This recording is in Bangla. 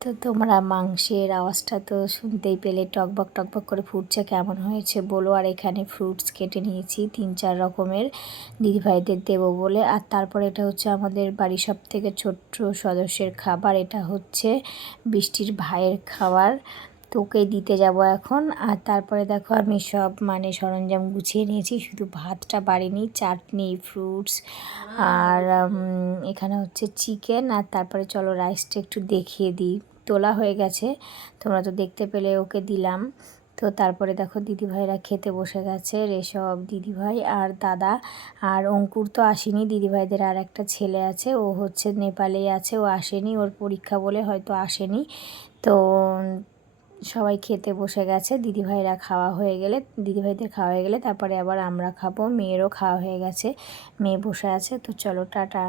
তো তোমরা মাংসের আওয়াজটা তো শুনতেই পেলে, টকবক টকবক করে ফুটছে, কেমন হয়েছে বলো। আর এখানে ফ্রুটস কেটে নিয়েছি 3-4 রকমের, দিদিভাইদের দেবো বলে। আর তারপর এটা হচ্ছে আমাদের বাড়ির সব থেকে ছোট্ট সদস্যের খাবার, এটা হচ্ছে বৃষ্টির ভাইয়ের খাবার, তোকে দিতে যাব এখন। আর তারপরে দেখো আমি সব সরঞ্জাম গুছিয়ে নিয়েছি, শুধু ভাতটা বাড়িনি, চাটনি, ফ্রুটস আর এখানে হচ্ছে চিকেন। আর তারপরে চলো রাইসটা একটু দেখিয়ে দিই। তোলা হয়ে গেছে, তোমরা তো দেখতে পেলে, ওকে দিলাম। তো তারপরে দেখো দিদিভাইরা খেতে বসে গেছে, রেশব দিদিভাই আর দাদা। আর অঙ্কুর তো আসেনি, দিদিভাইদের আর একটা ছেলে আছে, ও হচ্ছে নেপালেই আছে, ও আসেনি, ওর পরীক্ষা বলে হয়তো আসেনি। তো সবাই খেতে বসে গেছে, দিদিভাইদের খাওয়া হয়ে গেলে তারপরে আবার আমরা খাবো। মেয়েরও খাওয়া হয়ে গেছে, মেয়ে বসে আছে। তো চলো টাটা।